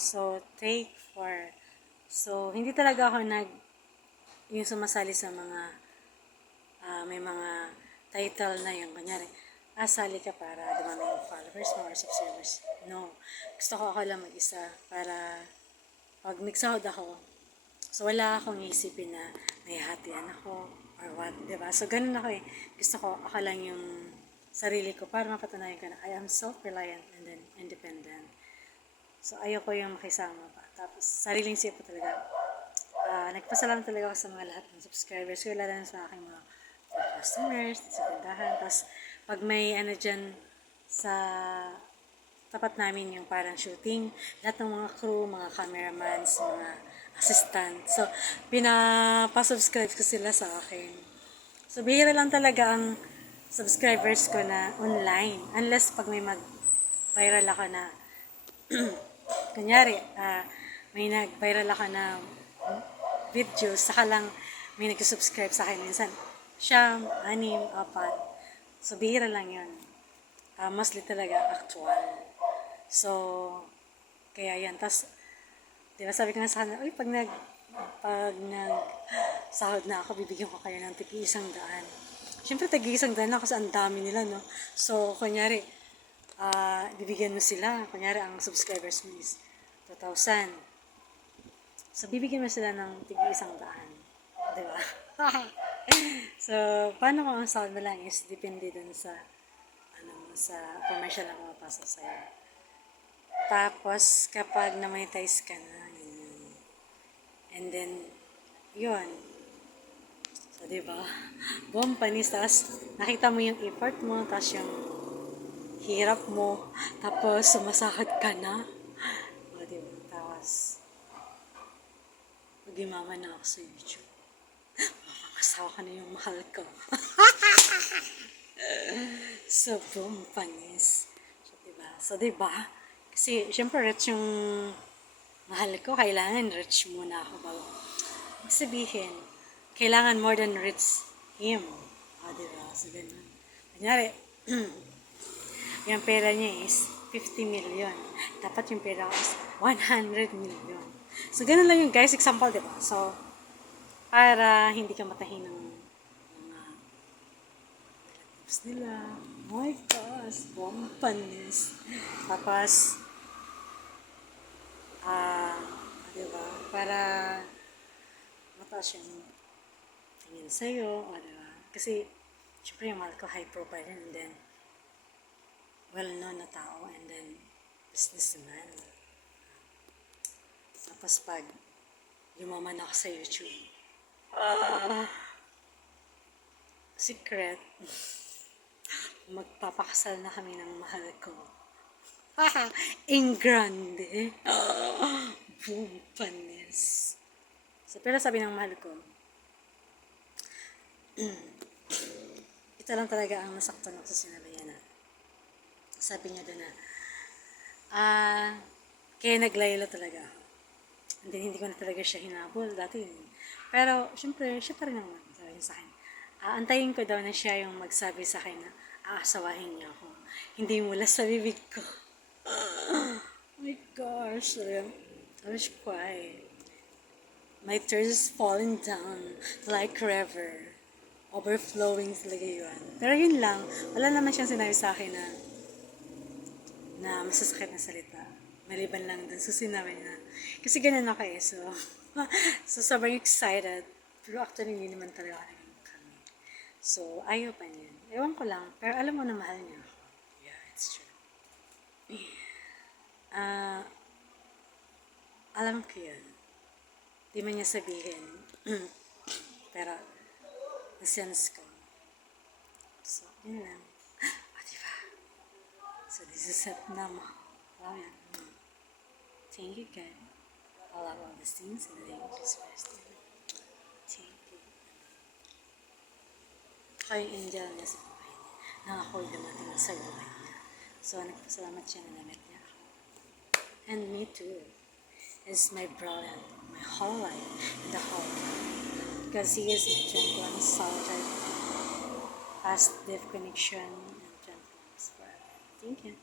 So, take 4. So, hindi talaga ako yung sumasali sa mga, may mga title na yung, kunyari, sali ka para dumami yung followers mo or subscribers. No. Gusto ko ako lang mag-isa para pag nagsahod ako, so wala akong isipin na may hatian ako or what, diba? So, ganun ako eh. Gusto ko, ako lang yung sarili ko para mapatunayan ko na I am self-reliant and then independent. So, ayoko yung makisama pa. Tapos, sariling siya po talaga. Nagpasalamat talaga ako sa mga lahat ng subscribers ko, lalo na sa aking mga customers, sa tindahan. Tapos, pag may dyan sa tapat namin yung parang shooting, lahat ng mga crew, mga cameramans, mga assistant. So, pinapasubscribe ko sila sa akin. So, bihira lang talaga ang subscribers ko na online. Unless pag may mag-viral ako na, kunyari, may nag-viral ako na video, saka lang may nag-subscribe sa akin minsan. 9, 4. So, bihira lang yun. Mostly talaga actual. So, kaya yan. Tapos, diba sabi ko nga sa kanila, uy, pag sahod na ako, bibigyan ko kayo ng tig-100. Siyempre, tig-100 ako sa ang dami nila, no? So, kunyari, bibigyan mo sila. Kunyari, ang subscribers mo is 2,000. So, bibigyan mo sila ng tig-100. Diba? So, paano kung ang sahod mo lang is depende dun sa sa commercial na pumapasok sa'yo. Tapos, kapag na-monetize ka na, and then, yun. So, diba? Buong panis, tapos nakita mo yung effort mo, tapos yung hirap mo, tapos sumasahod ka na. O, diba? Tapos, mag-imama na ako sa YouTube. Mapakasawa ka na yung mahal ko. So, boom, panis. So, diba? Kasi, syempre, rich yung mahal ko. Kailangan rich muna ako bago. Ibig sabihin, kailangan more than rich him. Diba? So, ganun. Kunyari, yung pera niya is 50 million. Dapat yung pera ko is 100 million. So, ganun lang yung guys, example, diba? So, para hindi ka matahin ng nila. Oh my gosh, panis. Tapos, diba? Para mataas yung tingin sa'yo, diba? Kasi, syempre yung mahal ko high profile and then well-known na tao and then businessman. Tapos pag yumaman ako sa YouTube, secret, magpapakasal na kami ng mahal ko. In grande. Boom, panis. So, pero sabi ng mahal ko, ito lang talaga ang nasaktan ako sa sinabi niya na. Sabi niya doon na, kaya naglaylo talaga ako. And then, hindi ko na talaga siya hinabol dati. Pero, syempre, siya pa rin naman. Sabi niya sa akin. Antayin ko daw na siya yung magsabi sa akin na aasawahin niya ako. Hindi mula sa bibig ko. Oh my gosh. I was quiet. My tears is falling down like river. Overflowing talaga yun. Pero yun lang. Wala naman siyang sinabi sa akin na masasakit na salita. Maliban lang dun. So sinabi niya. Kasi ganun ako eh. So sobrang excited. Pero actually hindi naman talaga ako. So, ayaw pa niya. Ewan ko lang. Pero alam mo na mahal niya ako. Yeah, it's true. Alam ko yun. Di man niya sabihin. Pero, na-sense ko. So, yun lang. Diba? So, this is it na mo. Wow, yan. Thank you, God. All of these things in the name of Jesus Christ. Thank you. Yung angel niya sa buhay niya, na ako'y dumating sa buhay niya. So, nagpasalamat siya na namit niya ako. And me too. Is my brother, my whole life, and the whole time. Because he is my gentle and solitary, past deep connection, and gentleness forever. Thank you.